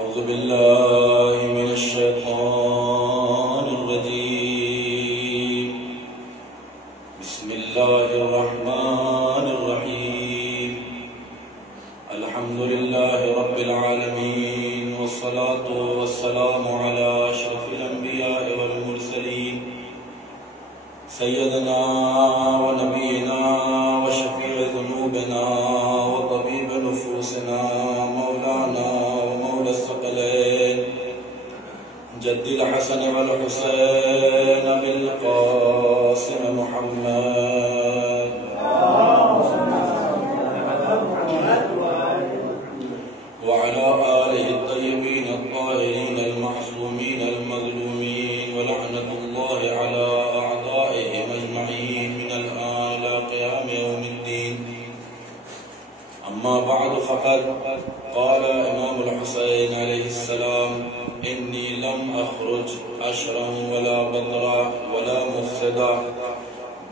أعوذ بالله من الشيطان الرجيم بسم الله الرحمن الرحيم الحمد لله رب العالمين والصلاة والسلام على أشرف الأنبياء والمرسلين سيدنا ونبينا وشفيع ذنوبنا وطبيب نفوسنا مولانا ومولى الثقلين جد الحسن والحسين بالقاسم محمد وعلى آله الطيبين الطاهرين المعصومين المظلومين ولعنة الله على أعدائهم أجمعين من الآن إلى قيام يوم الدين. أما بعد فقد قال إمام الحسين عليه السلام إني لم أخرج أشرا ولا بطرا ولا مفسدا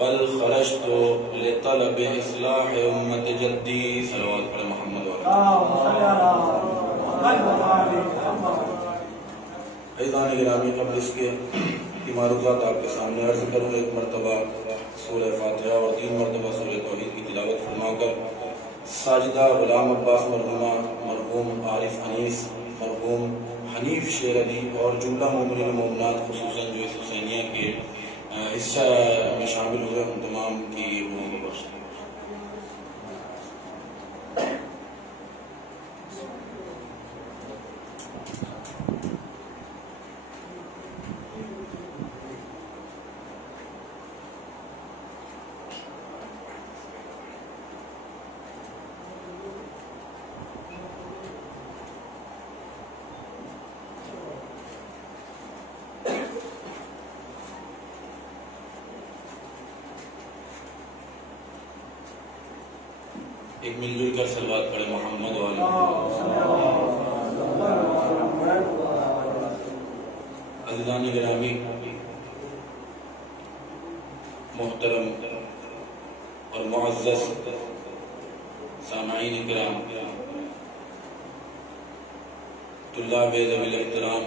بل خرجت لطلب إصلاح أمة جدي صلوات على محمد عزیزان گرامی، قبل اس کے معروضات آپ کے سامنے عرض کروں. ایک مرتبہ سورہ فاتحہ اور 3 مرتبہ سورہ توحید کی تلاوت فرما کر ساجدہ غلام عباس مرحومہ، مرحوم عارف انیس، مرحوم حنیف شیر علی اور جملہ مومنین و مومنات خصوصاً جو اس حسینیہ کے حصہ میں شامل ہوئے ان تمام کی روحوں کو بخش. ایک مل جل کر صلوات پڑھے محمد والے. عزیزان گرامی، محترم اور معزز سامعین کرام، طلاب ذوی الاحترام،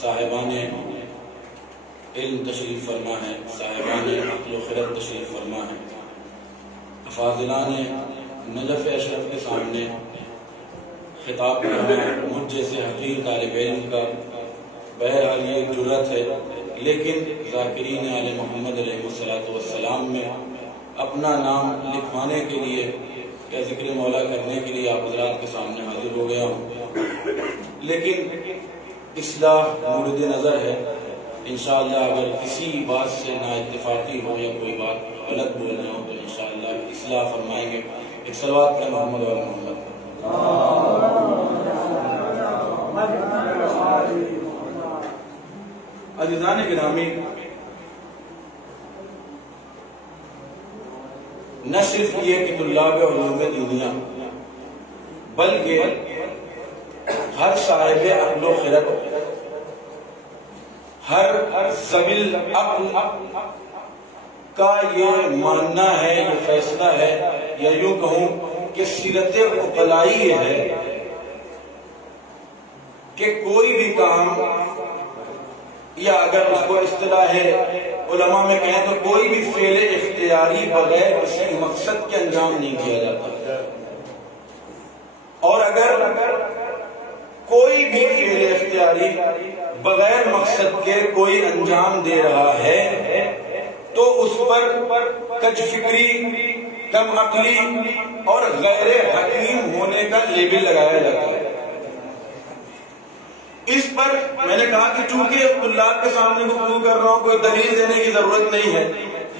صاحبان علم تشریف فرما ہے، صاحبان عقل و خرد تشریف فرما ہے، افاضلان نجف اشرف کے سامنے خطاب کرنا مجھ جیسے حقیر طالب علم کا بہرحال یہ ایک جرت ہے، لیکن ذاکرین آل محمد علیہ السلام میں اپنا نام لکھوانے کے لیے یا ذکر مولا کرنے کے لیے آپ حضرات کے سامنے حاضر ہو گیا ہوں. لیکن اصلاح مورد نظر ہے. انشاءاللہ اگر کسی بات سے نااتفاقی ہو یا کوئی بات غلط بولنا ہو تو انشاءاللہ اصلاح فرمائیں گے. ایک صلوات پڑھیں محمد و محمد. عزیزان گرامی، نہ صرف یہ کہ طلاب علوم دنیا بلکہ ہر صاحب عقل و خرد، ہر ذوی العقل کا یہ ماننا ہے، یہ فیصلہ ہے، یا یوں کہوں کہ سیرت عقلائی ہے کہ کوئی بھی کام، یا اگر اس کو اصطلاح علماء میں کہیں تو کوئی بھی فعل اختیاری بغیر کسی مقصد کے انجام نہیں کیا جاتا. اور اگر کوئی بھی فعل اختیاری بغیر مقصد کے کوئی انجام دے رہا ہے تو اس پر کج فکری، کم عقلی اور غیر حکیم ہونے کا لیبل لگایا جاتا ہے. اس پر میں نے کہا کہ چونکہ طلاب کے سامنے گفتگو کر رہا ہوں، کوئی دلیل دینے کی ضرورت نہیں ہے.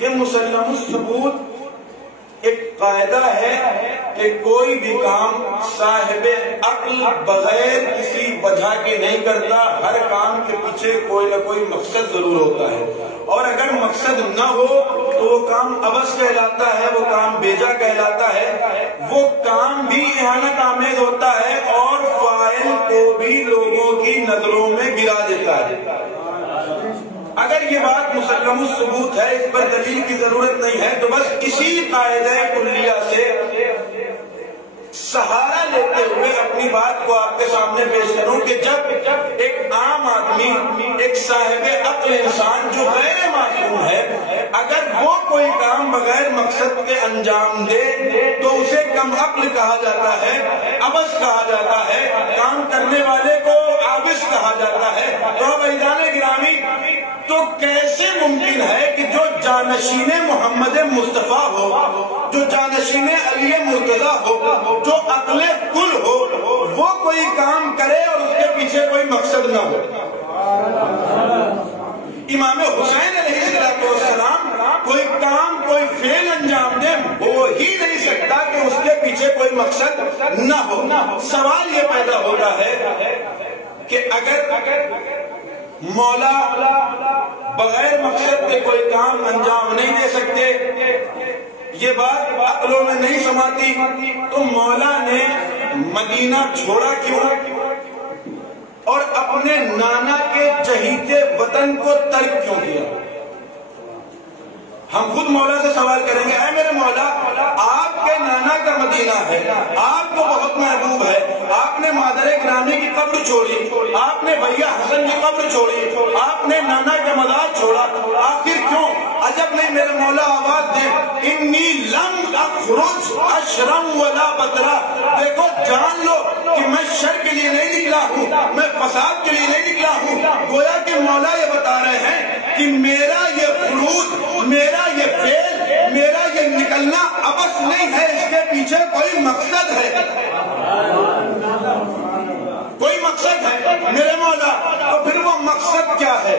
یہ مسلم الثبوت ایک قاعدہ ہے کہ کوئی بھی کام صاحب عقل بغیر کسی وجہ کے نہیں کرتا. ہر کام کے پیچھے کوئی نہ کوئی مقصد ضرور ہوتا ہے، اور اگر مقصد نہ ہو تو وہ کام عبث کہلاتا ہے، وہ کام بیجا کہلاتا ہے، وہ کام بھی اہانت آمیز ہوتا ہے اور فاعل کو بھی لوگوں کی نظروں میں گرا دیتا ہے. اگر یہ بات مسلم الثبوت ہے، اس پر دلیل کی ضرورت نہیں ہے، تو بس اسی قاعدہ کلیہ سے سہارا لیتے ہوئے اپنی بات کو آپ کے سامنے پیش کروں کہ جب ایک عام آدمی، ایک صاحب عقل انسان جو غیر معصوم ہے، اگر وہ کوئی کام بغیر مقصد کے انجام دے تو اسے کم عقل کہا جاتا ہے، عبث کہا جاتا ہے، کام کرنے والے کو عابث کہا جاتا ہے۔ تو بھائیان گرامی، تو کیسے ممکن ہے کہ جو جانشین محمد مصطفیٰ ہو، جو جانشین علی مرتضیٰ ہو، جو عقل کل ہو، وہ کوئی کام کرے اور اس کے پیچھے کوئی مقصد نہ ہو؟ امام حسین علیہ السلام کوئی کام، کوئی فعل انجام دے، ہو ہی نہیں سکتا کہ اس کے پیچھے کوئی مقصد نہ ہو۔ سوال یہ پیدا ہوتا ہے کہ اگر مولا بغیر مقصد کے کوئی کام انجام نہیں دے سکتے، یہ بات عقلوں میں نہیں سماتی، تو مولا نے مدینہ چھوڑا کیوں اور اپنے نانا کے چہیتے وطن کو ترک کیوں کیا؟ ہم خود مولا سے سوال کریں گے، اے میرے مولا، آپ کے نانا کا مدینہ ہے، آپ کو بہت محبوب ہے، آپ نے مادر گرامی کی قبر چھوڑی، آپ نے بھیا حسن کی قبر چھوڑی، آپ نے نانا کا مزار چھوڑا، آخر کیوں؟ عجب نہیں میرے مولا آواز دے، انی لم اخرج اشرم ولا بطرا، دیکھو جان لو کہ میں شر کے لیے نہیں نکلا ہوں، میں فساد کے لیے نہیں نکلا ہوں۔ گویا کہ مولا یہ بتا رہے ہیں کہ میرا یہ خروج، میرا یہ فعل، میرا یہ نکلنا عبث نہیں ہے، اس کے پیچھے کوئی مقصد ہے، کوئی مقصد ہے میرے مولا۔ تو پھر وہ مقصد کیا ہے؟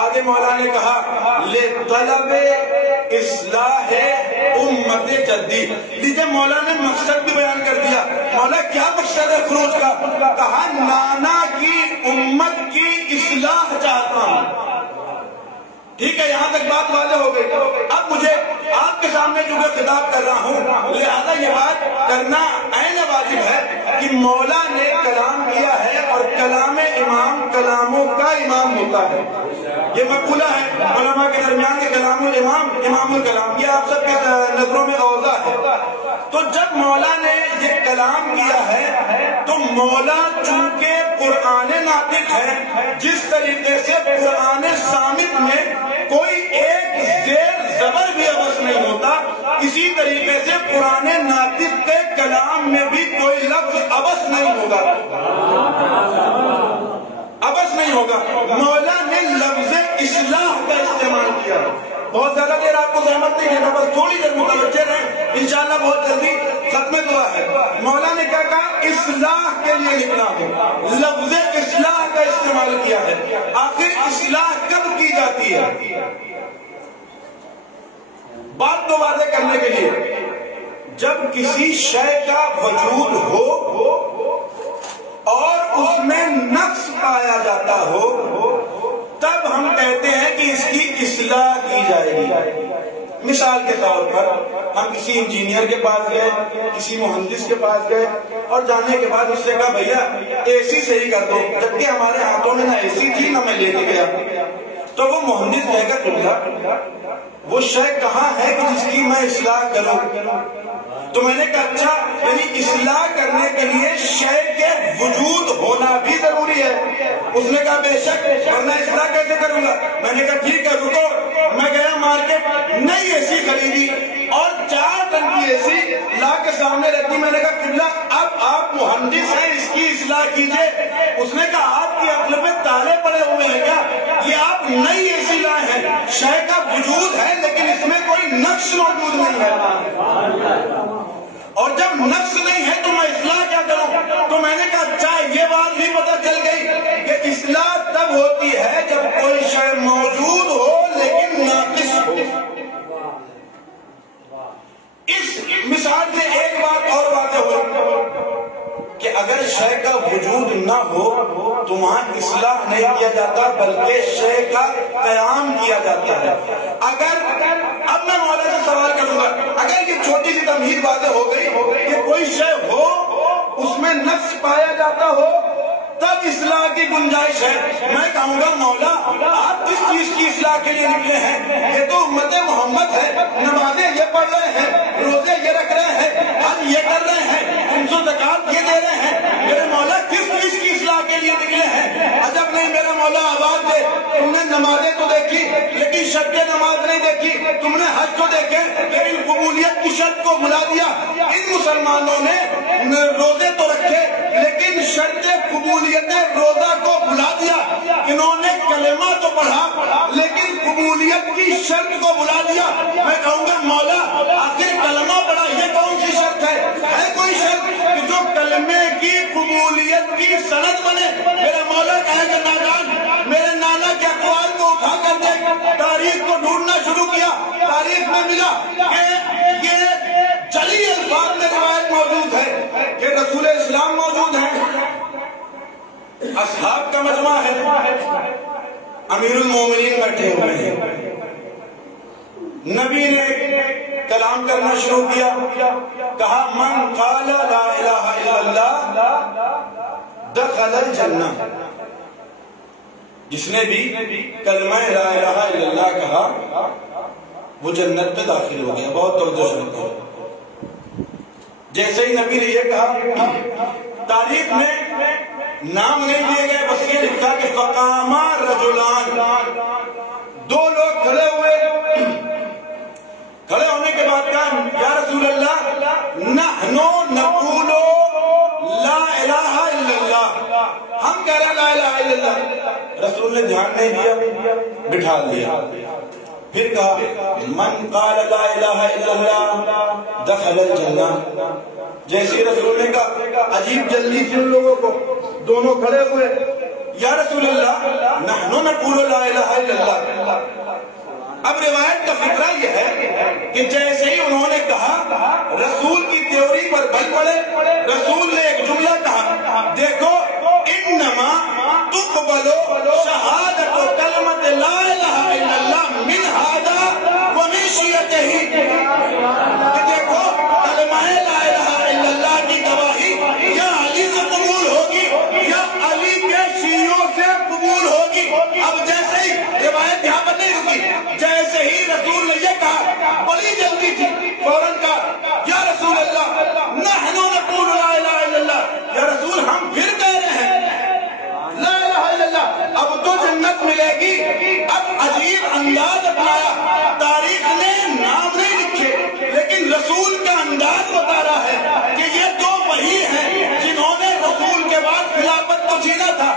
آگے مولا نے کہا لِطَلَبِ اصلاح امت جدی۔ لیجئے مولا نے مقصد بھی بیان کر دیا۔ مولا کیا مقصد ہے خروج کا؟ کہا نانا کی امت کی اصلاح چاہتا ہوں۔ ٹھیک ہے، یہاں تک بات واضح ہو گئی۔ اب مجھے آپ کے سامنے جو میں خطاب کر رہا ہوں، لہذا یہ بات کرنا عین واجب ہے کہ مولا نے کلام کیا ہے، اور کلام امام کلاموں کا امام ہوتا ہے۔ یہ مقولہ ہے علماء کے درمیان کے کلام الامام امام الکلام، یہ آپ سب کے نظروں میں اوضاع ہے۔ تو جب مولا نے یہ کلام کیا ہے تو مولا چونکہ قرآن ناطق ہے، جس طریقے سے قرآن صامت میں کوئی ایک زیر زبر بھی عبث نہیں ہوتا، اسی طریقے سے قرآن ناطق کے کلام میں بھی کوئی لفظ عبث نہیں ہوگا، عبث نہیں ہوگا۔ مولا نے لفظ اصلاح کا استعمال کیا۔ بہت زیادہ دیر آپ کو زحمت نہیں دینا، بس تھوڑی دیر متوجہ رہیں، انشاءاللہ بہت جلدی ختم دعا ہے۔ مولا نے کیا کہا؟ اصلاح کے لیے نکلا ہوں، لفظ اصلاح کا استعمال کیا ہے۔ آخر اصلاح کب کی جاتی ہے؟ بات تو واضح کرنے کے لیے جب کسی شے کا وجود ہو اور اس میں نقص پایا جاتا ہو، تب ہم کہتے ہیں کہ اس کی اصلاح کی جائے گی۔ مثال کے طور پر ہم کسی انجینئر کے پاس گئے، کسی مہندس کے پاس گئے، اور جانے کے بعد اس سے کہا بھیا اے سی صحیح کر دو، جبکہ ہمارے ہاتھوں میں نہ اے سی تھی نہ میں لے کے گیا۔ تو وہ مہندس کہے گا تمہارا وہ شے کہاں ہے کہ جس کی میں اصلاح کروں؟ تو میں نے کہا اچھا، یعنی اصلاح کرنے کے لیے شے کے وجود ہونا بھی ضروری ہے۔ اس نے کہا بے شک، ورنہ اصلاح کیسے کروں گا؟ میں نے کہا ٹھیک ہے رکو۔ میں گیا مارکیٹ، نئی اے سی خریدی اور 4 ٹن کی اے سی لا کے سامنے رکھی۔ میں نے کہا قبلہ اب آپ مہندس ہیں، اس کی اصلاح کیجئے۔ اس نے کہا آپ کی عقل میں تالے پڑے ہوئے ہیں کیا؟ یہ آپ نئی اے سی لائے ہیں، شے کا وجود ہے لیکن اس میں کوئی نقص موجود نہیں ہے، اور جب نقص نہیں ہے تو میں اصلاح کیا کروں؟ تو میں نے کہا اچھا، یہ بات بھی پتہ چل گئی کہ اصلاح تب ہوتی ہے جب کوئی شے موجود ہو لیکن ناقص ہو۔ اس مثال سے ایک بات اور واضح ہوئی کہ اگر شے کا وجود نہ ہو تو وہاں اصلاح نہیں کیا جاتا بلکہ شے کا قیام کیا جاتا ہے۔ اب میں مولا سے سوال کروں گا، اگر یہ چھوٹی سی تمہید واضح ہو گئی کہ کوئی شے ہو اس میں نقص پایا جاتا ہو تب اصلاح کی گنجائش ہے، میں کہوں گا مولا آپ کس چیز کی اصلاح کے لیے نکلے ہیں؟ یہ تو امت محمد ہے، نمازیں یہ پڑھ رہے ہیں، روزے یہ رکھ رہے ہیں، حج یہ کر رہے ہیں، شرط نماز نہیں دیکھی، تم نے حج کو دیکھے لیکن قبولیت کی شرط کو بھلا دیا۔ ان مسلمانوں نے روزے تو رکھے لیکن شرط قبولیت روزہ کو بھلا دیا۔ انہوں نے کلمہ تو پڑھا لیکن قبولیت کی شرط کو بھلا دیا۔ میں کہوں گا مولا آخر کلمہ پڑھا یہ کون سی شرط ہے کوئی شرط کہ جو کلمے کی قبولیت کی سند بنے؟ میرا مولا کہے گا نادان، میرے نانا کے اقوال کو اٹھا کر دیکھ۔ تاریخ کو ڈھونڈنا شروع کیا، تاریخ میں ملا کہ یہ جلی الفاظ میں روایت موجود ہے کہ رسول اسلام موجود ہیں، اصحاب کا مجمع ہے، امیر المومنین بیٹھے ہوئے ہیں، نبی نے کلام کرنا شروع کیا، کہا من قال لا الہ الا اللہ دخل الجنہ، جس نے بھی کلمہ لا الہ الا اللہ کہا وہ جنت میں داخل ہو گیا۔ بہت توجہ رکھو، جیسے ہی نبی نے یہ کہا تاریخ میں نام نہیں دیے گئے، بس یہ لکھا کہ فقاما رجلان، دو لوگ کھڑے ہوئے، کھڑے ہونے کے بعد کہا یا رسول اللہ نحنو نقول لا الہ الا اللہ، ہم کہہ رہے ہیں لا الہ الا اللہ۔ رسول نے دھیان نہیں دیا، بٹھا دیا، پھر کہا من قال لا الہ الا اللہ دخل الجنہ۔ جیسے رسول نے کہا عجیب جلدی سے ان لوگوں کو، دونوں کھڑے ہوئے، یا رسول اللہ نحنو نقول لا الہ الا اللہ۔ اب روایت کا فکرہ یہ ہے کہ جیسے ہی انہوں نے کہا رسول کی تیوری پر بل پڑے، رسول نے ایک جملہ کہا دیکھو انما تقبل شہادت کلمۃ لا الہ الا اللہ من ھذا ومن شیعتہ، کہ دیکھو کلمہ لا الہ الا اللہ کی گواہی یا علی سے قبول ہوگی یا علی کے شیعوں سے قبول ہوگی۔ اب جیسے ہی روایت یہاں پر نہیں رکی، جیسے ہی رسول نے یہ کہا بڑی جلدی تھی، فوراً کہا یا رسول اللہ نحنو نقول لا الہ الا اللہ، یا رسول ہم پھر کہہ رہے ہیں لا الہ الا اللہ، اب تو جنت ملے گی۔ اب عجیب انداز اپنایا، تاریخ نے نام نہیں لکھے لیکن رسول کا انداز بتا رہا ہے کہ یہ دو وہی ہیں جنہوں نے رسول کے بعد خلافت کو چھینا تھا،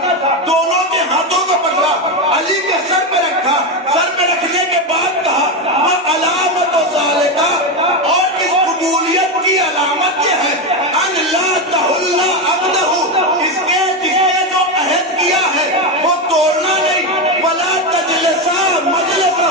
دونوں کے ہاتھوں کو پکڑا، علی کے سر پہ رکھا، سر پہ رکھنے کے بعد کہا علامت و ذالکہ، اور اس قبولیت کی علامت یہ ہے ان لا تحل عقدہ، اس کے جس نے جو عہد کیا ہے وہ توڑنا نہیں، ولا تجلسا مجلسہ،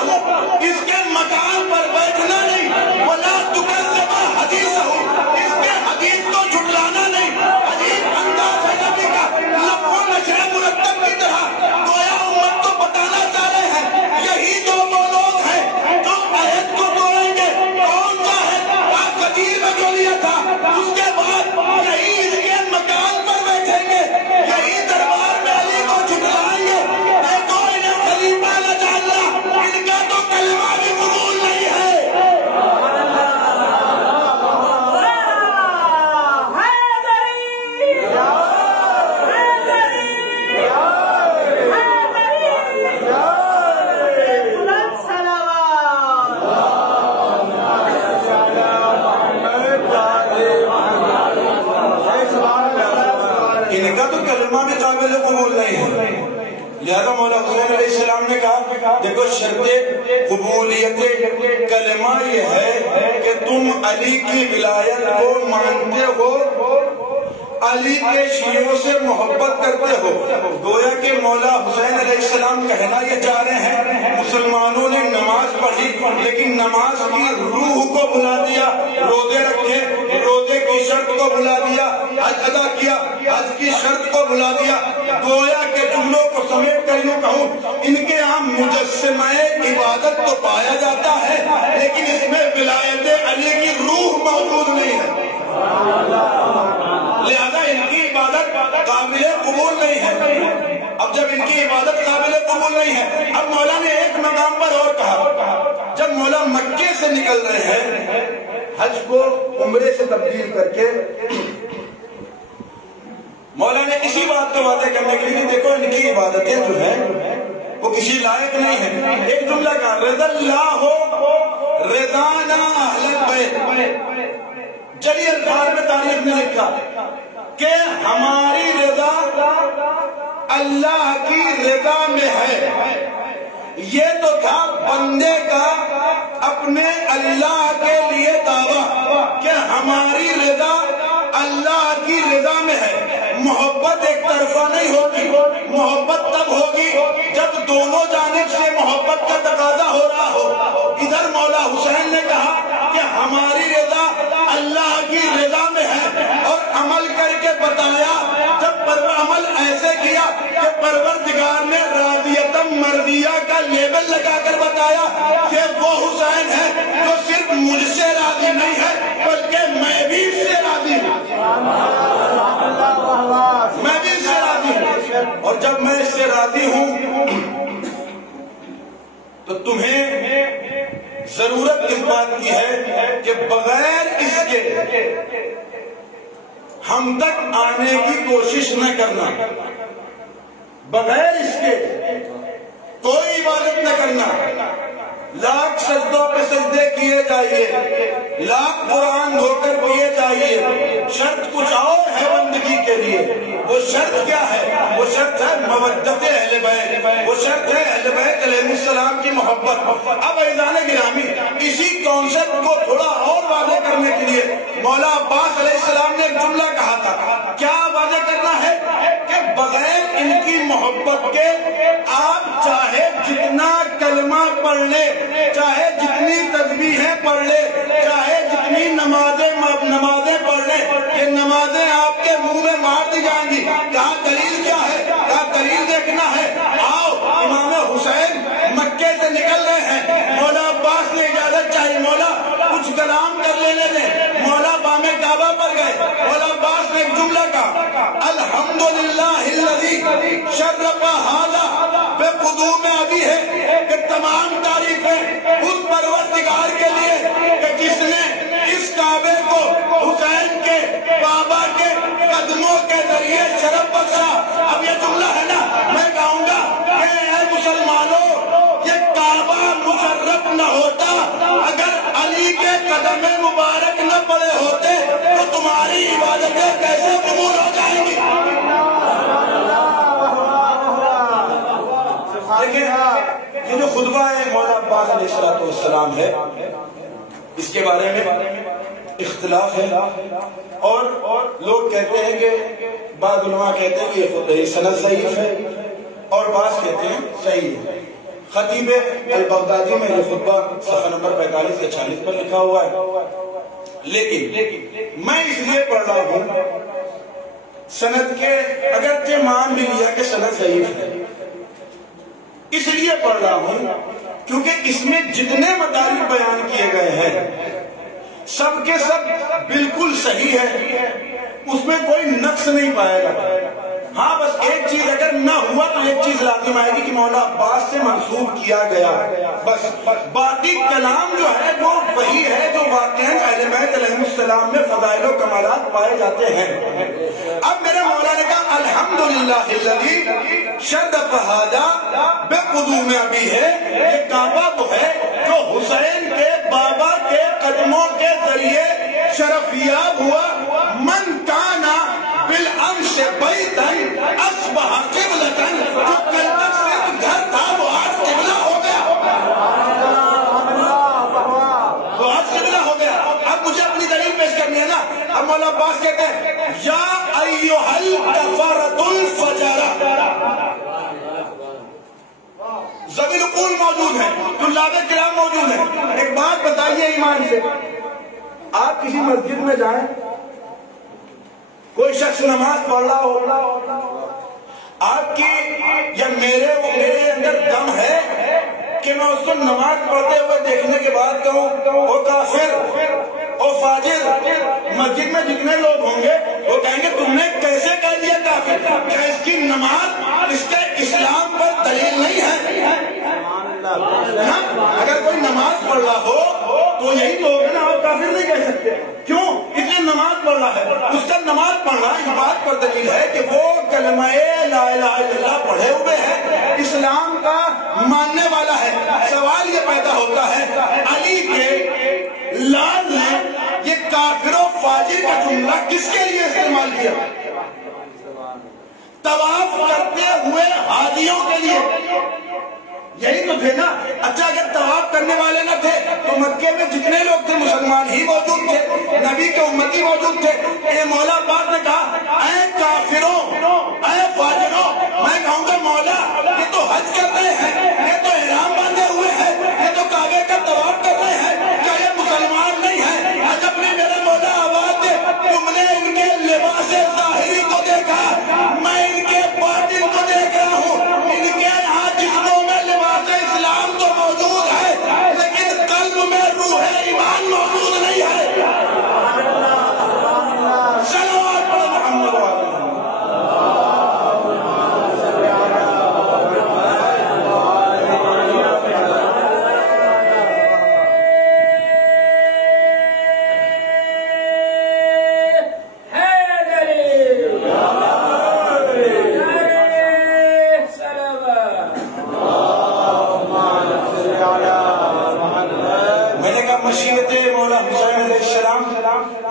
اس کے مکان پر بیٹھنا نہیں، ولا تکذبا حدیثہ، اس کے حدیث کو جھٹلانا نہیں۔ عجیب انداز ہے نبی کا، لفظ و نشر مرتب کی طرح، گویا امت کو بتانا چاہ رہے ہیں یہی دو وہ لوگ ہیں جو عہد کو توڑیں گے۔ کون سا عہد؟ آپ قدیر میں جو لیا تھا، اس کے بعد یہی اس کے مکان پر بیٹھیں گے، یہی دربار میں علی کو جھٹلائیں گے۔ دیکھو انہیں خلیفہ نہ جاننا، ان کا تو کلمہ بھی قبول نہیں ہے۔ ان کا تو کلمہ بھی قابل قبول نہیں ہے، لہذا مولا حسین علیہ السلام نے کہا دیکھو شرط قبولیت کلمہ یہ ہے کہ تم علی کی ولایت کو مانتے ہو، علی کے شیعوں سے محبت کرتے ہو۔ گویا کہ مولا حسین علیہ السلام کہنا یہ چاہ رہے ہیں مسلمانوں نے نماز پڑھی لیکن نماز کی روح کو بھلا دیا، روزے رکھے روزے کی شرط کو بھلا دیا، حج ادا کیا حج کی شرط کو بھلا دیا۔ گویا کے جملوں کو سمیٹ کر یوں کہوں ان کے یہاں مجسمہ عبادت تو پایا جاتا ہے لیکن اس میں ولایت علی کی روح موجود نہیں ہے، لہذا ان کی عبادت قابل قبول نہیں ہے۔ اب جب ان کی عبادت قابل قبول نہیں ہے، اب مولا نے ایک مقام پر اور کہا، جب مولا مکے سے نکل رہے ہیں حج کو عمرے سے تبدیل کر کے، مولا نے اسی بات کو واضح کرنے کے لیے دیکھو ان کی عبادتیں جو ہیں وہ کسی لائق نہیں ہے. ایک جملہ کہا رضا اللہ رضانا اہل البیت. چلیے الفاظ میں تاریخ نے لکھا کہ ہماری رضا اللہ کی رضا میں ہے. یہ تو تھا بندے کا اپنے اللہ کے لیے دعویٰ کہ ہماری رضا اللہ کی رضا میں ہے. محبت ایک طرفہ نہیں ہوگی. محبت تب ہوگی جب دونوں جانب سے محبت کا تقاضا ہو رہا ہو. ادھر مولا حسین نے کہا کہ ہماری رضا اللہ کی رضا میں ہے اور عمل کر کے بتایا. جب عمل ایسے کیا کہ پروردگار نے راضیتم مرضیہ کا لیبل لگا کر بتایا کہ وہ حسین ہے جو صرف مجھ سے راضی نہیں ہے بلکہ میں بھی اس سے راضی ہوں. میں بھی اس سے راضی ہوں. اور جب میں اس سے راضی ہوں تو تمہیں ضرورت اس بات کی ہے کہ بغیر اس کے ہم تک آنے کی کوشش نہ کرنا. بغیر اس کے کوئی عبادت نہ کرنا. لاکھ سجدوں پہ سجدے کیے جائیے, لاکھ قرآن دھو کر پیے جائیے, شرط کچھ اور ہے بندگی کے لیے. وہ شرط کیا ہے؟ وہ شرط ہے مودت اہل بیت. وہ شرط ہے اہل بیت علیہ السلام کی محبت. اب عزیزان گرامی, اسی کانسیپٹ کو تھوڑا اور واضح کرنے کے لیے مولا عباس علیہ السلام نے ایک جملہ کہا تھا. کیا واضح کرنا ہے کہ بغیر ان کی محبت کے آپ چاہے جتنا کلمہ پڑھ لے, چاہے جتنی تسبیحیں پڑھ لے, چاہے جتنی نمازیں پڑھ لے, یہ نمازیں آپ کے منہ میں مار دی جائیں گی. کہاں دلیل کیا ہے؟ کہاں دلیل دیکھنا ہے. آؤ, امام حسین مکے سے نکل رہے ہیں. مولا عباس نے اجازت چاہی, مولا کچھ کلام کر لینے دیں. مولا بام کعبہ پر گئے. مولا عباس نے ایک جملہ کہا, الحمدللہ الذی شرف ھذا بقدوم ابی ہے, کہ تمام تعریفیں اس پروردگار کے لیے کہ جس نے اس کعبے کو حسین کے بابا کے قدموں کے ذریعے شرف بخشا. اب یہ جملہ ہے نا, میں کہوں گا کہ اے مسلمانوں, یہ کعبہ مشرف نہ ہوتا اگر علی کے قدم مبارک نہ پڑے ہوتے تو تمہاری عبادتیں کیسے قبول ہو جائیں گی؟ دیکھیں, یہ جو خطبہ ہے مولا عباس علیہ السلام ہے, اس کے بارے میں اختلاف ہے. اور لوگ کہتے ہیں کہ بعض علماء کہتے ہیں کہ یہ سند ضعیف ہے اور بعض کہتے ہیں صحیح ہے. خطیب البغدادی میں یہ خطبہ صفحہ نمبر 45 یا 46 پر لکھا ہوا ہے. لیکن میں اس لیے پڑھ رہا ہوں سند کے, اگرچہ مان بھی لیا کہ سند ضعیف ہے, اس لیے پڑھ رہا ہوں کیونکہ اس میں جتنے مطالب بیان کیے گئے ہیں سب کے سب بالکل صحیح ہے, اس میں کوئی نقص نہیں پائے گا. ہاں بس ایک چیز اگر نہ ہوا تو ایک چیز لازم آئے گی کہ مولا عباس سے منسوب کیا گیا. بس باقی کلام جو ہے وہ وہی ہے جو واقعاً اہل بیت علیہ السلام میں فضائل و کمالات پائے جاتے ہیں. اب میرے مولا نے کہا الحمدللہ الذی شرف ھذا بقدوم ابی ہے, یہ کعبہ وہ ہے جو حسین کے بابا کے قدموں کے ذریعے شرفیاب ہوا. من کانا بالامس بیتن اصبح قبلتن, جو کل تک صرف گھر تھا وہ آج قبلہ ہو گیا, وہ آج قبلہ ہو گیا. اب مجھے اپنی دلیل پیش کرنی ہے نا. اب مولا عباس کہتے ہیں یا ایھا الکفرۃ الفجرہ, ذوی العقول موجود ہیں, طلاب کرام موجود ہیں. ایک بات بتائیے ایمان سے, آپ کسی مسجد میں جائیں, کوئی شخص نماز پڑھ رہا ہو, آپ کی یا میرے اندر دم ہے کہ میں اس کو نماز پڑھتے ہوئے دیکھنے کے بعد کہوں وہ کافر, وہ فاجر. مسجد میں جتنے لوگ ہوں گے وہ کہیں گے تم نے کیسے کہہ دیا کافر؟ کیا اس کی نماز اس کے اسلام پر دلیل نہیں ہے؟ اگر کوئی نماز پڑھ رہا ہو تو یہی لوگ ہیں نا, آپ کافر نہیں کہہ سکتے. کیوں؟ اس نے نماز پڑھ بول رہا ہے، اس کا نماز پڑھنا اس بات پر دلیل ہے کہ وہ کلمہ لا الہ الا اللہ پڑھے ہوئے ہے، اسلام کا ماننے والا ہے۔ سوال یہ پیدا ہوتا ہے علی کے لال نے یہ کافر و فاجر کا جملہ کس کے لیے استعمال کیا؟ طواف کرتے ہوئے حاجیوں کے لیے، یہی تو تھے نا۔ اچھا اگر طواف کرنے والے نہ تھے تو مکے میں جتنے لوگ تھے مسلمان ہی موجود تھے، نبی کے امتی موجود تھے۔ اے مولا پاک نے کہا اے کافروں، اے فاجروں، میں کہوں گا مولا یہ تو حج کر رہے ہیں، یہ تو احرام باندھے ہوئے ہیں، یہ تو کعبے کا طواف کر رہے ہیں، کیا یہ مسلمان نہیں ہے؟ عجب نے میرے مولا آواز دے، تم نے ان کے لباس ظاہری کو دیکھا، میں ان کے باطن کو دیکھ رہا ہوں۔ ان کے یہاں جسموں میں لباس اسلام تو موجود ہے لیکن قلب میں روح ایمان موجود نہیں ہے۔ صلوات پڑھو محمد وعلی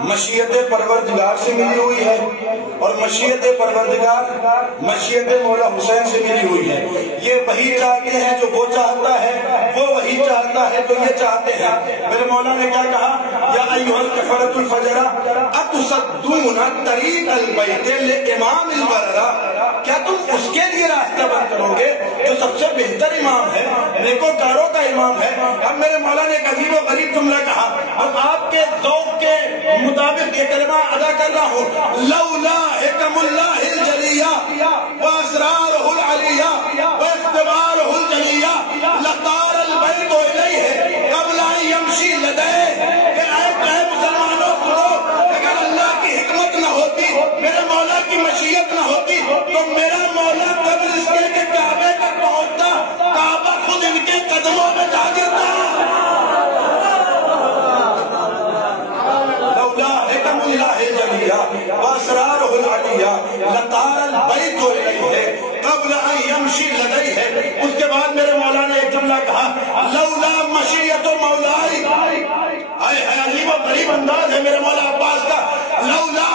مشیت پروردگار سے ملی ہوئی ہے اور مشیت پروردگار مشیت مولا حسین سے ملی ہوئی ہے۔ یہ وہی چاہتے ہیں جو وہ چاہتا ہے، وہ وہی چاہتا ہے جو یہ چاہتے ہیں۔ میرے مولا نے کیا کہا؟ یا ایھا الکفرۃ الفجر اتصدون طریق البیت لامام البررہ، کیا تم اس کے لیے راستہ بند کرو گے جو سب سے بہتر امام ہے، نیکوکاروں کا امام ہے؟ اب میرے مولا نے ایک عجیب و غریب جملہ کہا اور آپ کے ذوق کے مطابق یہ کلمہ ادا کر رہا ہوں۔ لولا حکم اللہ الجلیہ واسرارہ العلیہ واختبارہ الجلیہ لطار البیت الیہ قبل ان یمشی لدیہ۔ کہ اے مسلمانوں سنو، اگر اللہ کی حکمت نہ ہوتی، میرے مولا کی مشیت نہ ہوتی تو میرا مولا قبل اس کے کہ کعبے تک پہنچتا، کعبہ خود ان کے قدموں میں جا گرتا۔ واسرارہ العلیہ لطار البیت الیہ قبل ان یمشی لدیہ۔ اس کے بعد میرے مولا نے ایک جملہ کہا لولا مشیت مولائی، عجیب و غریب انداز ہے میرے مولا عباس کا، لولا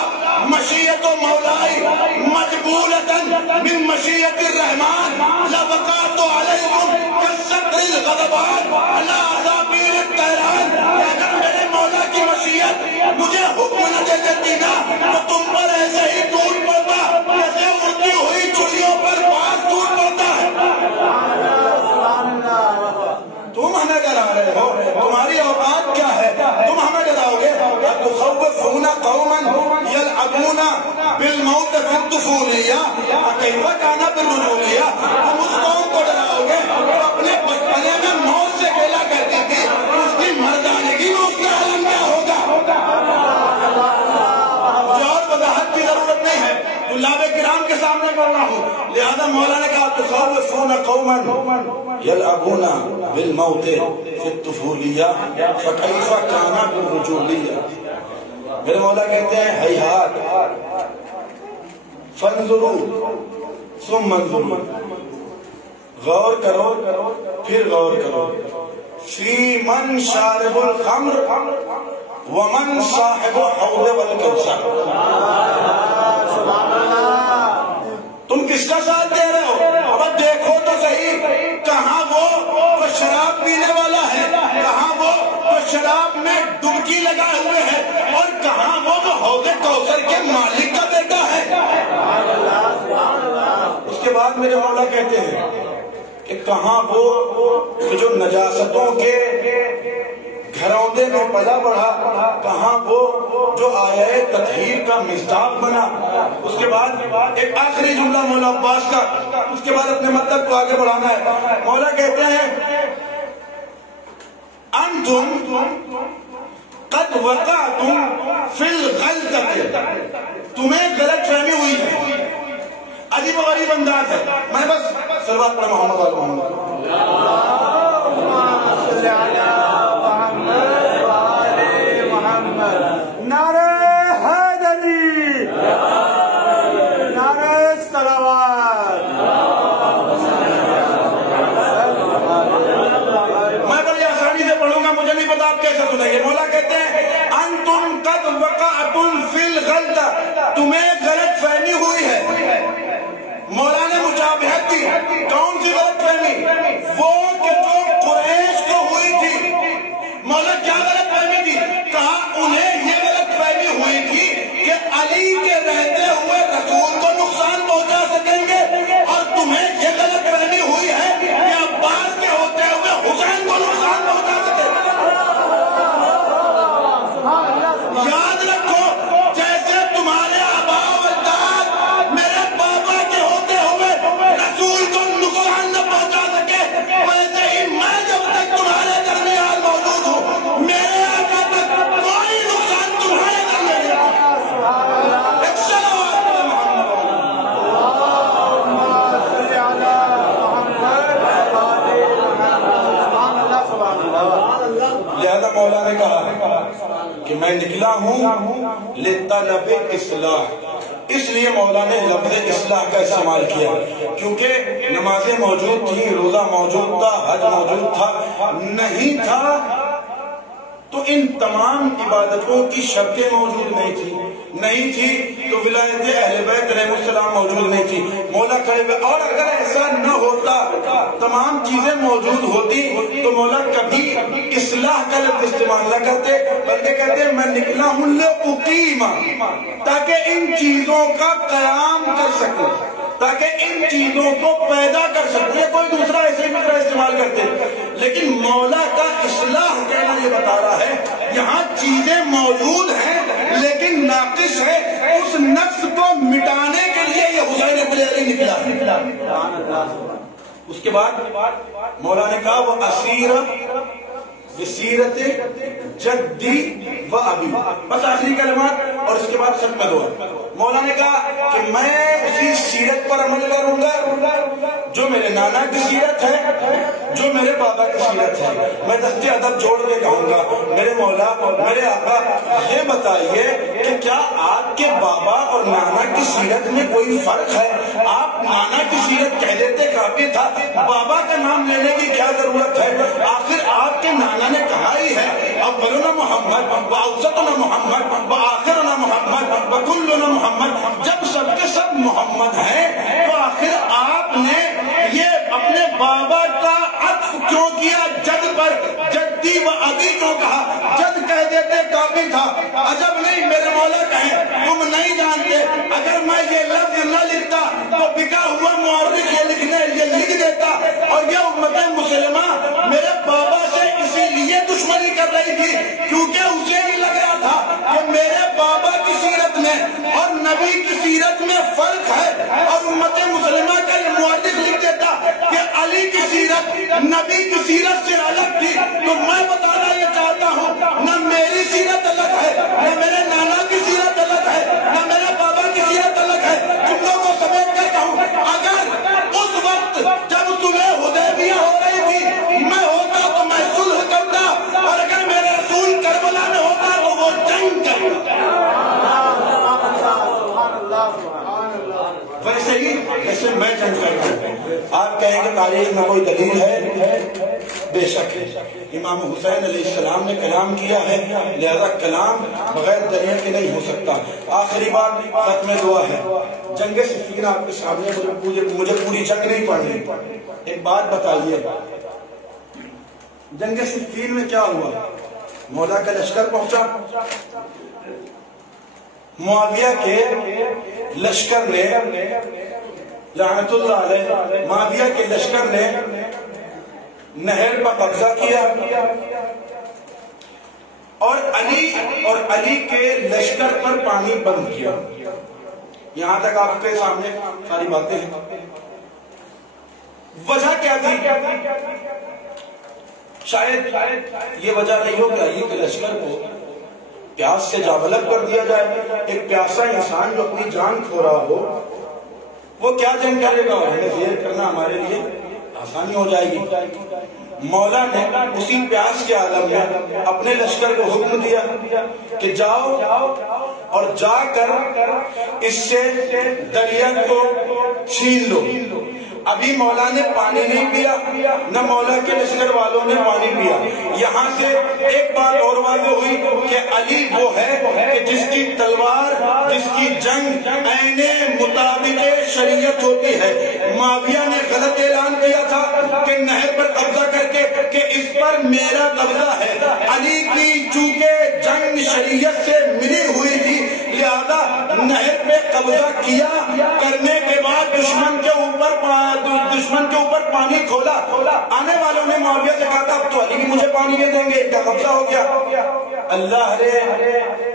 مشیت مولائی مجبولۃ من مشیت الرحمن لبقات علیکم کالصقر الغضبان علی عصافیر الطیران۔ اگر میرے مولا کی مشیت مجھے حکم نہ دے دیتی نا تو تم پر ایسے ہی ٹوٹ پڑتا جیسے اڑتی ہوئی چڑیوں پر باز ٹوٹ پڑتا ہے۔ تم ہمیں ڈرا رہے ہو، تمہاری اوقات کیا ہے؟ تم ہمیں ڈراؤ گے؟ تخوفون قوما یلعبون بالموت فی الطفولیہ کیف کان بالرجولیہ۔ تم اس قوم کو ڈراؤ گے جو اپنے بچپنے میں موت سے کھیلا کرتی تھی، اس کی مردانگی میں اس کا عالم کیا ہوگا؟ اور وضاحت کی ضرورت نہیں ہے، طلاب کرام کے سامنے پڑھ رہا ہوں۔ لہذا مولا نے کہا تخوفون قوما یلعبون بالموت فی الطفولیہ فکیف کان بالرجولیہ۔ میرے مولا کہتے ہیں ہیہات فانظروا ثم انظروا، غور کرو پھر غور کرو، فی من شارب الخمر ومن صاحب حوض والکوثر۔ تم کس کا ساتھ دے رہے ہو؟ اب دیکھو تو صحیح، کہاں وہ شراب پینے والا ہے، کہاں وہ شراب میں ڈبکی لگائے ہوئے ہے، اور کہاں وہ حوض کوثر کے مالک کا بیٹا ہے۔ اس کے بعد میرے مولا کہتے ہیں کہ کہاں وہ جو نجاستوں کے گھروندے میں پلا بڑھا، کہاں وہ جو آیہ تطہیر کا مصداق بنا۔ اس کے بعد ایک آخری جملہ مولا عباس کا، اس کے بعد اپنے مطلب کو آگے بڑھانا ہے۔ مولا کہتے ہیں انتم قد وقعتم فی الغلطۃ، تمہیں غلط فہمی ہوئی ہے۔ عجیب و غریب انداز ہے، میں بس صلوات پڑھ محمد علی محمد۔ نعرہ حیدر نکلا ہوں لطلب اصلاح، اس لیے مولا نے لفظ اصلاح کا استعمال کیا، کیونکہ نمازیں موجود تھیں، روزہ موجود تھا، حج موجود تھا، نہیں تھا تو ان تمام عبادتوں کی شرطیں موجود نہیں تھی تو ولایت اہل بیت علیہ السلام موجود نہیں تھی، مولا کہے اور اگر ایسا نہ ہوتا تمام چیزیں موجود ہوتی تو مولا کبھی اصلاح کا لفظ استعمال نہ کرتے، بلکہ کہتے میں نکلا ہوں لأقیم، تاکہ ان چیزوں کا قیام کر سکوں، تاکہ ان چیزوں کو پیدا کر سکوں، یہ کوئی دوسرا ایسے فکرہ استعمال کرتے، لیکن مولا کا اصلاح کہنا یہ بتا رہا ہے یہاں چیزیں موجود ہیں لیکن ناقص ہے، اس نقص کو مٹانے کے لیے یہ حسین ابن علی نکلا۔ اس کے بعد مولا نے کہا وہ اسیر بسیرت جدی و ابی، بس آخری کلمات اور اس کے بعد ختم دعا۔ مولا نے کہا کہ میں اسی سیرت پر عمل کروں گا جو میرے نانا کی سیرت ہے، جو میرے بابا کی سیرت ہے۔ میں دستے ادب جوڑ کے کہوں گا میرے مولا میرے آقا یہ بتائیے کہ کیا آپ کے بابا اور نانا کی سیرت میں کوئی فرق ہے؟ آپ نانا کی سیرت کہہ دیتے کافی تھا، بابا کا نام لینے کی کیا ضرورت ہے؟ آخر آپ کے نانا نے کہا ہی ہے اولنا محمد واوسطنا محمد وآخرنا محمد وکلنا محمد، جب سب کے سب محمد ہیں تو آخر آپ نے یہ اپنے بابا کا عطف کیوں کیا جد پر؟ جدی و ابی کیوں کہا؟ جد کہہ دیتے کافی تھا، عجب نہیں میرے مولا کہیں تم نہیں جانتے، اگر میں یہ لفظ نہ لکھتا تو بکا ہوا مورخ یہ لکھ دیتا، اور یہ امت مسلمہ میرے بابا سے اسی لیے دشمنی کر رہی تھی کیونکہ اسے ہی لگ رہا تھا کہ میرے بابا کی سیرت میں اور نبی کی سیرت میں فرق ہے، اور امت مسلمہ کا یہ مورخ لکھ دیتا کہ علی کی سیرت نبی کی سیرت سے الگ تھی۔ تو میں بتانا یہ چاہتا ہوں نہ میری سیرت الگ ہے، نہ میرے نانا کی سیرت الگ ہے، نہ میرے بابا کی سیرت الگ ہے۔ تم لوگوں کو سمیٹ کر کہوں اگر اس وقت جب صلح حدیبیہ ہو رہی تھی میں ہوتا تو میں صلح کرتا، اور اگر میرے رسول کربلا میں ہوتا تو وہ جنگ کرتا۔ ویسے ہی جیسے میں جنگ کرتا ہوں۔ آپ کہیں کہ تاریخ میں کوئی دلیل ہے؟ بے شک ہے، امام حسین علیہ السلام نے کلام کیا ہے، لہذا کلام بغیر دلیل کے نہیں ہو سکتا۔ آخری بات ختم دعا ہے، جنگ صفین آپ کے سامنے، مجھے پوری جنگ نہیں پڑھنی، ایک بات بتائیے جنگ صفین میں کیا ہوا؟ مولا کا لشکر پہنچا، معاویہ کے لشکر نے لعنت اللہ علیہ، معاویہ کے لشکر نے نہر پر قبضہ کیا اور علی کے لشکر پر پانی بند کیا۔ یہاں تک آپ کے سامنے ساری باتیں ہیں۔ وجہ کیا تھی؟ شاید یہ وجہ نہیں ہو کہ علی کے لشکر کو پیاس سے جابلب کر دیا جائے۔ ایک پیاسا انسان جو اپنی جان کھو رہا ہو وہ کیا جنگ کرے گا؟ ہمیں زیر کرنا ہمارے لیے آسانی ہو جائے گی۔ مولا نے اسی پیاس کے عالم میں اپنے لشکر کو حکم دیا کہ جاؤ اور جا کر اس سے دریا کو چھین لو۔ ابھی مولا نے پانی نہیں پیا، نہ مولا کے لشکر والوں نے پانی پیا۔ یہاں سے ایک بات اور واضح ہوئی کہ علی وہ ہے کہ جس کی تلوار، جس کی جنگ عین مطابق شریعت ہوتی ہے۔ معاویہ نے غلط اعلان کیا تھا کہ نہر پر قبضہ کر کے کہ اس پر میرا قبضہ ہے۔ علی کی چونکہ جنگ شریعت سے ملی ہوئی تھی لہذا نہر پہ قبضہ کیا، کرنے کے بعد دشمن کے اوپر پانی کھولا۔ آنے والوں نے معاویہ سے کہا تھا اب تو علی بھی مجھے پانی دے دیں گے، کیا قبضہ ہو گیا؟ اللہ رے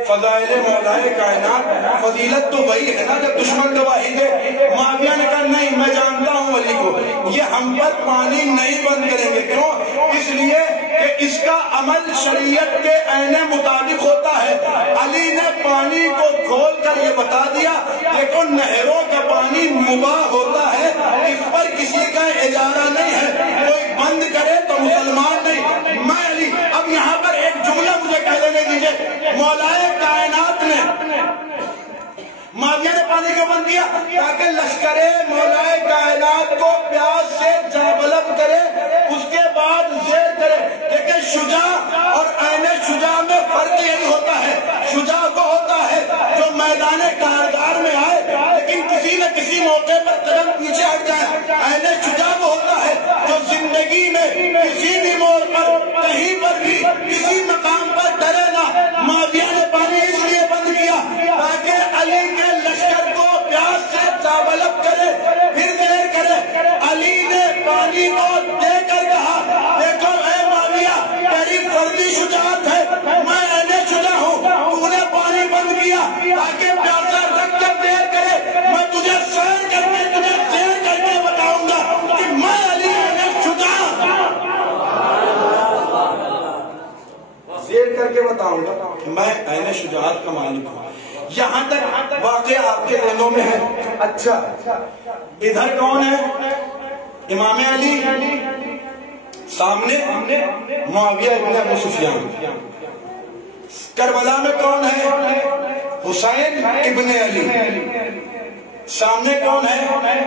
فضائل مولائے کائنات، فضیلت تو وہی ہے نا جب دشمن گواہی دے۔ معاویہ نے کہا نہیں میں جانتا ہوں علی کو، یہ ہم پر پانی نہیں بند کریں گے۔ کیوں؟ اس لیے کہ اس کا عمل شریعت کے عین مطابق ہوتا ہے۔ علی نے پانی کو کھول کر یہ بتا دیا دیکھو نہروں کا پانی مباح ہوتا ہے، اس پر کسی کا اجارہ نہیں ہے، کوئی بند کرے تو مسلمان نہیں۔ میں علی اب یہاں پر ایک جملہ مجھے کہہ لینے دیجئے، مولائے کائنات نے معاویہ نے پانی کیوں بند کیا؟ تاکہ لشکر مولائے کائنات کو پیاس سے جابلب کرے، اس کے بعد زیر کرے. لیکن شجاع اور عین شجاع میں فرق یہی ہوتا ہے، شجاع کو ہوتا ہے جو میدان کارگار میں آئے لیکن کسی نہ کسی موقع پر قدم پیچھے ہٹ جائے. عین شجاع وہ ہوتا ہے جو زندگی میں کسی بھی موڑ پر کہیں پر بھی کسی مقام پر ڈرے نہ. معاویہ نے پانی اس لیے بند کیا تاکہ علی کے لشکر کو پیاس سے جابلب کرے، پھر دیر کرے. علی نے پانی کو دے کر کہا دیکھو اے معاویہ تیری فردی شجاعت ہے، میں عین شجاع ہوں، تو نے پانی بند کیا تاکہ پیاسا رکھ کر دیر کرے. میں تجھے سیر کر کے تجھے دیر کر کے بتاؤں گا کہ میں علی عین شجاع دیر کر کے بتاؤں گا کہ میں عین شجاعت کا مالک ہوں. یہاں تک واقعہ آپ کے ذہنوں میں ہے. اچھا ادھر کون ہے؟ امام علی، سامنے معاویہ ابن ابو سفیان. کربلا میں کون ہے؟ حسین ابن علی. سامنے کون ہے؟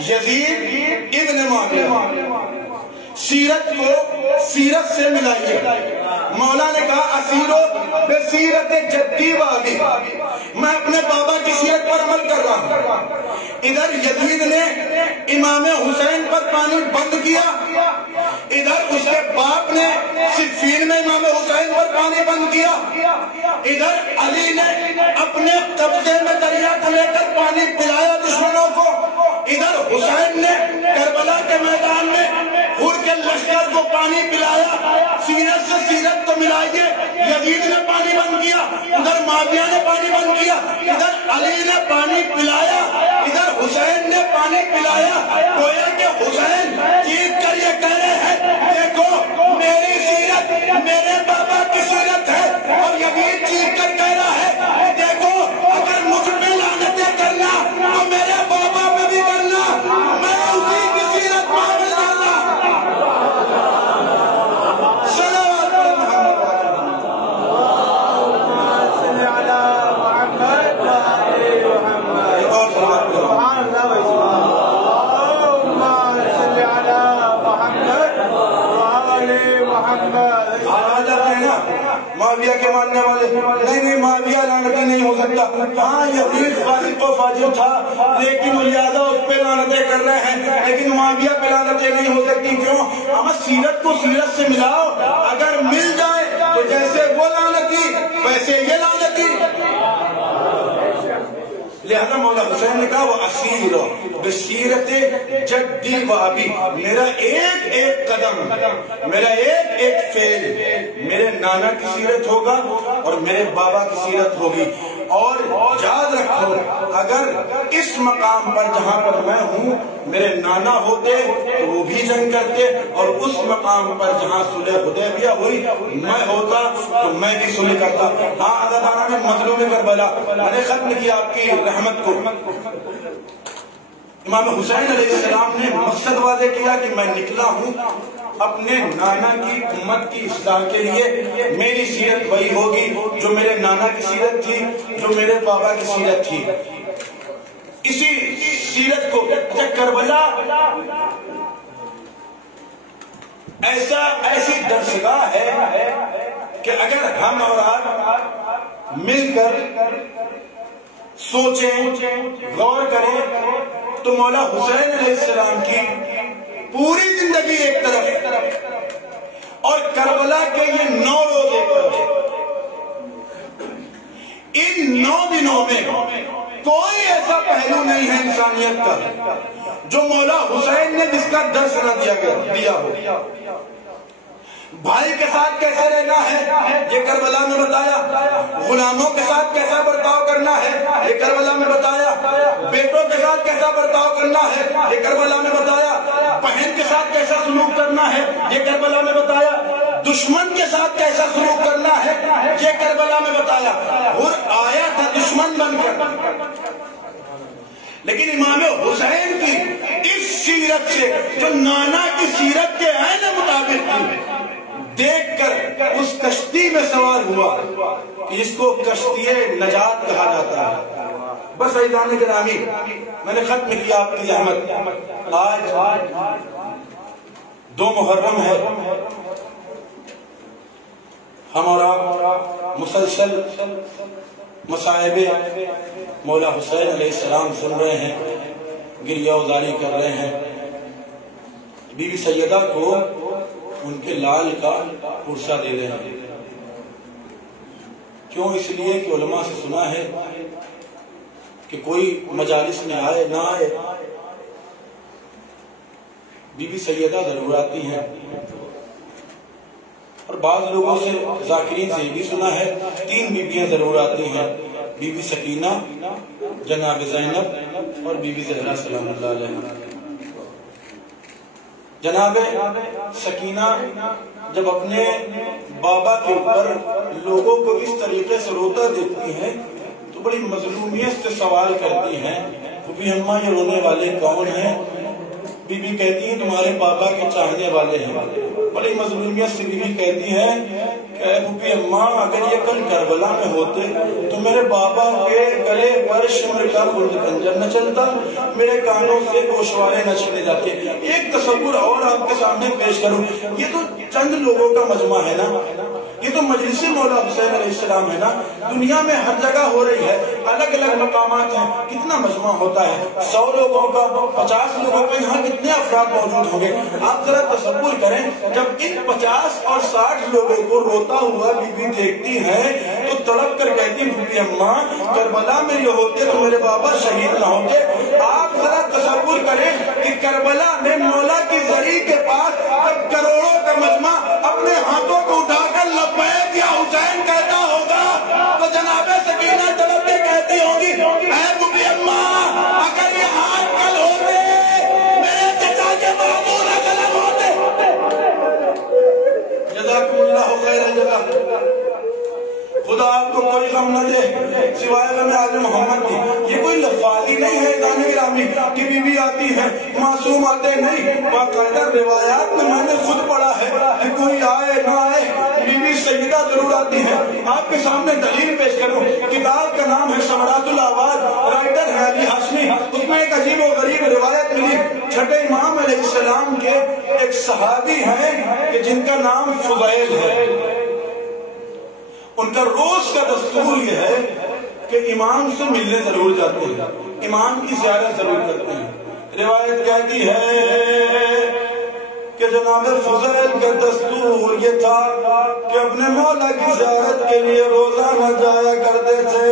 یزید ابن معاویہ. سیرت کو سیرت سے ملائیے. مولا نے کہا اسیرو بے سیرت جدی و ابی، میں اپنے بابا کی سیرت پر عمل کر رہا ہوں. ادھر یزید نے امام حسین پر پانی بند کیا، ادھر اس کے باپ نے صفین میں امام حسین پر پانی بند کیا. ادھر علی نے اپنے قبضے میں دریا کو لے کر پانی پلایا دشمنوں کو. ادھر حسین نے کربلا کے میدان میں خور کے لشکر کو پانی پلایا. سیرت سے سیرت کو ملائیے. یزید نے پانی بند کیا، ادھر معاویہ نے پانی بند کیا، ادھر علی نے پانی پلایا، ادھر حسین نے پانی پلایا. گویا کہ حسین چیخ کر یہ کہہ رہے ہیں دیکھو میری سیرت میرے بابا کی سیرت ہے، اور یزید چیخ کر کہہ رہا ہے دیکھو اگر مجھ پہ لعنتیں کرنا تو میرے بابا پہ بھی کرنا، میں اسی کی سیرت معامل کرنا. معاویہ کے ماننے والے نہیں معاویہ لعنتی نہیں ہو سکتا. ہاں یزید فاسق و فاجر تھا لیکن لہذا اس پہ لعنتیں کر رہے ہیں، لیکن معاویہ پہ لعنتیں نہیں ہو سکتی. کیوں؟ ہم سیرت کو سیرت سے ملاؤ، اگر مل جائے تو جیسے وہ لعنتی ویسے یہ لعنتی. لہذا مولا حسین نے کہا وہ اسیر بسیرت جدی و ابی، میرا ایک ایک قدم، میرا ایک ایک فعل میرے نانا کی سیرت ہوگا اور میرے بابا کی سیرت ہوگی. اور یاد رکھو اگر اس مقام پر جہاں پر میں ہوں میرے نانا ہوتے تو وہ بھی جنگ کرتے، اور اس مقام پر جہاں صلح حدیبیہ ہوئی میں ہوتا تو میں بھی صلح کرتا. ہاں عزیزانہ نے مظلوم کربلا میں نے ختم کیا آپ کی رحمت کو. امام حسین علیہ السلام نے مقصد واضح کیا کہ میں نکلا ہوں اپنے نانا کی امت کی اصلاح کے لیے. میری سیرت وہی ہوگی جو میرے نانا کی سیرت تھی، جو میرے بابا کی سیرت تھی. اسی سیرت کو کربلا ایسی درسگاہ ہے کہ اگر ہم اور آپ مل کر سوچیں غور کریں تو مولا حسین علیہ السلام کی پوری زندگی ایک طرف اور کربلا کے یہ 9 روز ایک طرف. ان 9 دنوں میں کوئی ایسا پہلو نہیں ہے انسانیت کا جو مولا حسین نے جس کا درس نہ دیا ہو. بھائی کے ساتھ کیسے رہنا ہے یہ کربلا میں بتایا، غلاموں کے ساتھ کیسا برتاؤ کرنا ہے یہ کربلا میں بتایا، بیٹوں کے ساتھ کیسا برتاؤ کرنا ہے یہ کربلا میں بتایا، بہن کے ساتھ کیسا سلوک کرنا ہے یہ کربلا میں بتایا، دشمن کے ساتھ کیسا سلوک کرنا ہے یہ کربلا میں بتایا. اور آیا تھا دشمن بن کر، لیکن امام حسین کی اس سیرت سے جو نانا کی سیرت کے عین مطابق تھی دیکھ کر اس کشتی میں سوار ہوا اس کو کشتی نجات کہا جاتا ہے۔ بس عزیزان گرامی، میں نے ختم کیا آپ کی زحمت۔ آج 2 محرم ہے، ہم اور آپ مسلسل مصائب مولا حسین علیہ السلام سن رہے ہیں، گریہ وزاری کر رہے ہیں۔ بی بی سیدہ کو ان کے لال کا پرسہ دے رہے ہیں۔ کیوں؟ اس لیے کہ علماء سے سنا ہے کہ کوئی مجالس میں آئے نہ آئے، بی بی سیدہ ضرور آتی ہیں۔ اور بعض لوگوں سے، ذاکرین سے بھی سنا ہے 3 بیویاں ضرور آتی ہیں، بی بی سکینہ، جناب زینب اور بی بی زہرا سلام اللہ علیہ۔ جناب سکینہ جب اپنے بابا کے اوپر لوگوں کو اس طریقے سے روتا دیکھتی ہیں تو بڑی مظلومیت سے سوال کرتی ہیں، پھوپھی اماں یہ رونے والے کون ہیں؟ بی بی کہتی ہیں تمہارے بابا کے چاہنے والے ہیں۔ بڑی مظلومیت سے بی بی کہتی ہیں کہ اے پھوپھی اماں، اگر یہ کل کربلا میں ہوتے تو میرے بابا کے گلے پر شمر کا خلد خنجر نہ چلتا، میرے کانوں سے گوشوارے نہ چھینے جاتے۔ ایک تصور اور آپ کے سامنے پیش کروں، یہ تو چند لوگوں کا مجمع ہے نا، یہ تو مجلس مولا حسین علیہ السلام ہے نا، دنیا میں ہر جگہ ہو رہی ہے، الگ الگ مقامات ہیں، کتنا مجمع ہوتا ہے، 100 لوگوں کا، 50 لوگوں کا، یہاں کتنے افراد موجود ہوں گے؟ آپ ذرا تصور کریں، جب ان 50 اور 60 لوگوں کو روتا ہوا بی بی دیکھتی ہے تو تڑپ کر کہتی پھوپھی اماں، کربلا میں یہ ہوتے تو میرے بابا شہید نہ ہوتے۔ آپ ذرا تصور کریں کہ کربلا میں مولا کی زری کے پاس جب کروڑوں کا مجمع اپنے ہاتھوں کو اٹھا کر لبیک یا حسین کہتا ہوگا تو جناب سکینہ تڑپ کے کہتی ہوگی اے پھوپھی اماں، اگر یہ ہاتھ کل ہوتے میرے چچا کے معمول قلم ہوتے۔ جزاکم اللہ خیر الجزا۔ خدا آپ کو کوئی غم نہ دے سوائے غم آل محمد کی۔ یہ کوئی لفاظی نہیں ہے دانے گرامی کہ بی بی آتی ہے، معصوم آتے نہیں، باقاعدہ روایات میں نے خود پڑھا ہے کہ کوئی آئے نہ آئے بی بی سیدہ ضرور آتی ہے۔ آپ کے سامنے دلیل پیش کروں، کتاب کا نام ہے ثمرات الاواد، رائٹر ہے علی ہاشمی، اس میں ایک عجیب و غریب روایت ملی، چھٹے امام علیہ السلام کے ایک صحابی ہیں کہ جن کا نام فضیل ہے۔ ان کا روز کا دستور یہ ہے کہ امام سے ملنے ضرور جاتے ہیں، امام کی زیارت ضرور کرتے ہیں۔ روایت کہتی ہے کہ جناب فضیل کا دستور یہ تھا کہ اپنے مولا کی زیارت کے لیے روزانہ جایا کرتے تھے،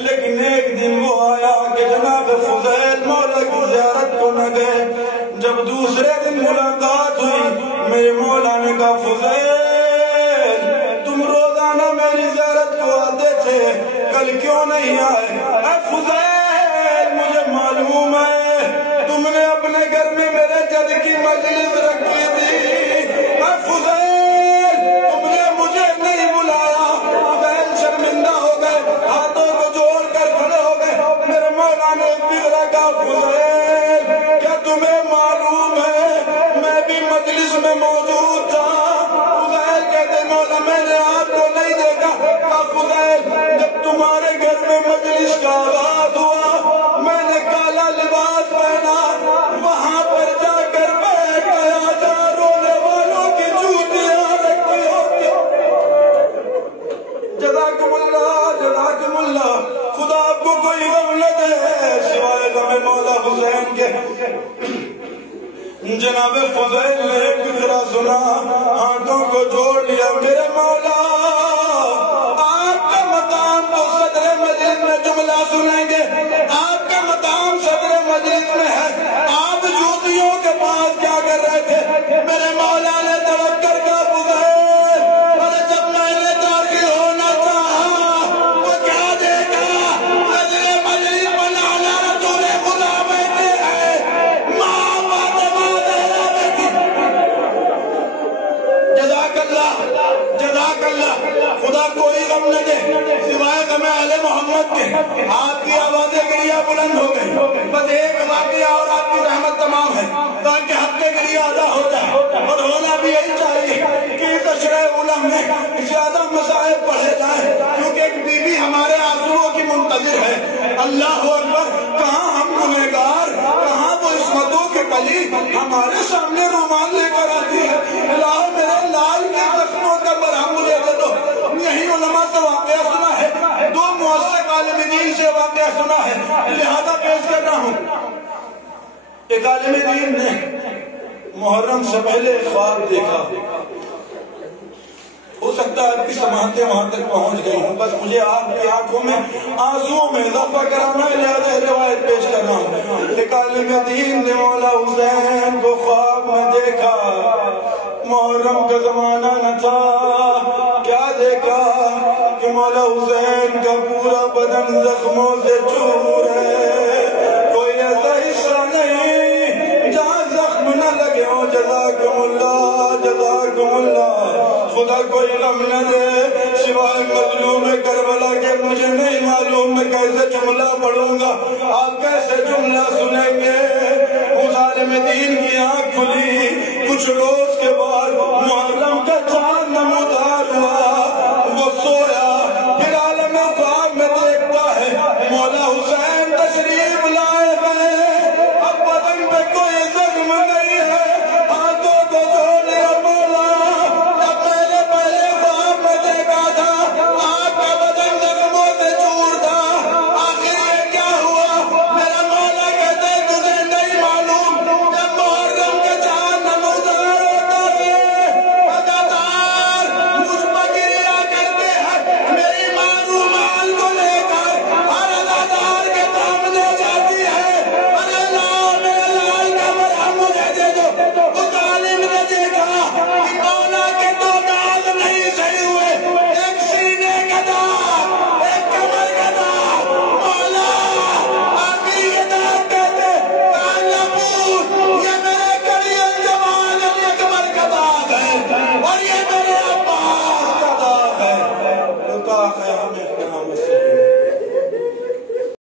لیکن ایک دن وہ آیا کہ جناب فضیل مولا کی زیارت کو نہ گئے۔ جب دوسرے دن ملاقات ہوئی، میرے مولا نے کہا فضیل تم روزانہ میری زیارت کو آتے تھے، کل کیوں نہیں آئے؟ اے فضیل مجھے معلوم ہے تم نے اپنے گھر میں میرے جد کی مجلس رکھی تھی، اے فضیل تم نے مجھے نہیں بلایا۔ فضیل شرمندہ ہو گئے، ہاتھوں کو جوڑ کر کھڑے ہو گئے۔ میرے مولا نے پھر کہا فضیل کیا تمہیں معلوم ہے میں بھی مجلس میں موجود تھا؟ فضیل کہتے مولا میں نے آپ کو نہیں دیکھا۔ کہا فضیل جب تمہارے گھر میں مجلس کا آغاز ہوا میں نے کالا لباس پہنا، وہاں پر جا کر بیٹھ گیا جہاں رونے والوں کی جوتیاں رکھی ہوتی۔ جزاکم اللہ، جزاکم اللہ۔ خدا آپ کو کوئی غم نہ دے سوائے غم مولا حسین کے۔ جناب فضیل نے ایک فکرہ سنا، ہاتھوں کو جوڑ لیا، میرے مولا آپ کا مقام تو صدر مجلس میں جملہ سنیں گے، آپ کا مقام صدر مجلس میں ہے، آپ جوتیوں کے پاس کیا کر رہے تھے؟ میرے مولا نے تڑپ کر کہا فضیل اور جب میں نے داخل ہونا چاہا وہ کیا دیکھا؟ صدر مجلس بنانا رسول خدا بیٹھے ہیں، ماں فاطمہ زہرا بیٹھی۔ جزاک اللہ، جزاک اللہ۔ آپ کی آوازیں گریا بلند ہو گئی. بس ایک واقعہ اور آپ کی رحمت تمام ہے تاکہ حق گریا ادا ہو جائے. اور ہونا بھی یہی چاہیے کہ تشریح علم میں زیادہ مصائب پڑھے جائیں کیونکہ ایک بی بی ہمارے آنسوؤں کی منتظر ہے. اللہ اکبر. کہاں ہم گنہگار، کہاں وہ عصمتوں کے کلی ہمارے سامنے رومال لے کر آتی ہے. لال میرے لال کے زخموں کا برہم مجھے دے دو. یہی علماء سے واقعہ سنا ہے، دو معزز عالم دین سے واقعہ سنا ہے، لہذا پیش کر رہا ہوں. ایک عالم دین نے محرم سے پہلے خواب دیکھا. ہو سکتا ہے آپ کی سماعتیں وہاں تک پہنچ گئی ہوں، بس مجھے آپ کی آنکھوں میں آنسوؤں میں اضافہ کرانا ہے، لہذا روایت پیش کر رہا ہوں. ایک عالم دین نے مولا حسین کو خواب میں دیکھا. محرم کا زمانہ نہ تھا. کیا دیکھا کہ مولا حسین کا پورا بدن زخموں سے چور ہے. کوئی ایسا حصہ نہیں جہاں زخم نہ لگے ہو. جزاکم اللہ، جزاکم اللہ. خدا کوئی غم نہ دے سوائے مظلوم کربلا کے. مجھے نہیں معلوم میں کیسے جملہ پڑھوں گا، آپ کیسے جملہ سنیں گے. اس عالم دین کی آنکھ کھلی. کچھ روز کے بعد محرم کا چاند نمودار